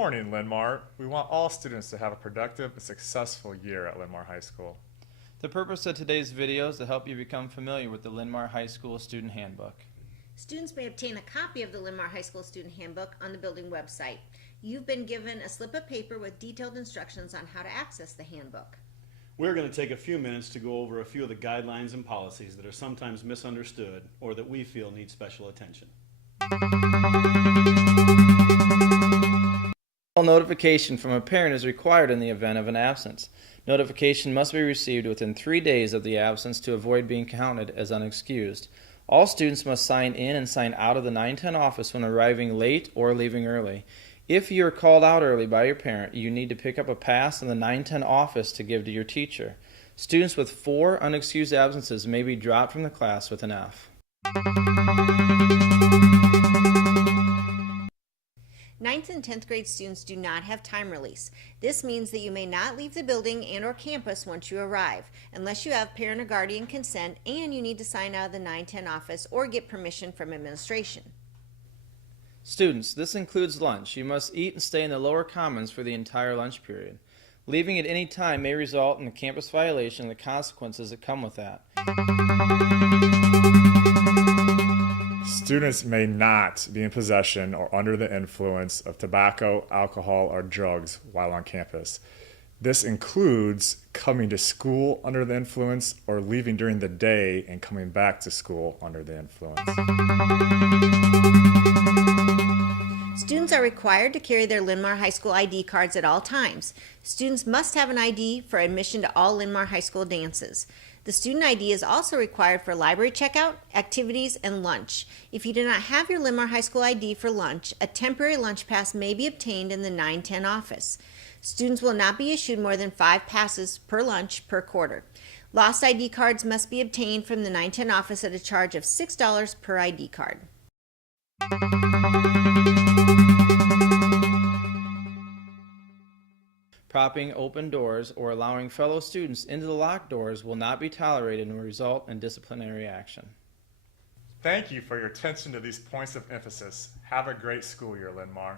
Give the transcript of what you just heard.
morning, Linmar. We want all students to have a productive and successful year at Linmar High School. The purpose of today's video is to help you become familiar with the Linmar High School Student Handbook. Students may obtain a copy of the Linmar High School Student Handbook on the building website. You've been given a slip of paper with detailed instructions on how to access the handbook. We're going to take a few minutes to go over a few of the guidelines and policies that are sometimes misunderstood or that we feel need special attention. Notification from a parent is required in the event of an absence. Notification must be received within 3 days of the absence to avoid being counted as unexcused. All students must sign in and sign out of the 910 office when arriving late or leaving early. If you are called out early by your parent, you need to pick up a pass in the 910 office to give to your teacher. Students with 4 unexcused absences may be dropped from the class with an F. 9th and 10th grade students do not have time release. This means that you may not leave the building and or campus once you arrive, unless you have parent or guardian consent and you need to sign out of the 910 office or get permission from administration. Students, this includes lunch. You must eat and stay in the lower commons for the entire lunch period. Leaving at any time may result in a campus violation and the consequences that come with that. Students may not be in possession or under the influence of tobacco, alcohol, or drugs while on campus. This includes coming to school under the influence or leaving during the day and coming back to school under the influence. Students are required to carry their Linmar High School ID cards at all times. Students must have an ID for admission to all Linmar High School dances. The student ID is also required for library checkout, activities, and lunch. If you do not have your Linmar High School ID for lunch, a temporary lunch pass may be obtained in the 910 office. Students will not be issued more than 5 passes per lunch per quarter. Lost ID cards must be obtained from the 910 office at a charge of $6 per ID card. Propping open doors or allowing fellow students into the locked doors will not be tolerated and will result in disciplinary action. Thank you for your attention to these points of emphasis. Have a great school year, Linmar.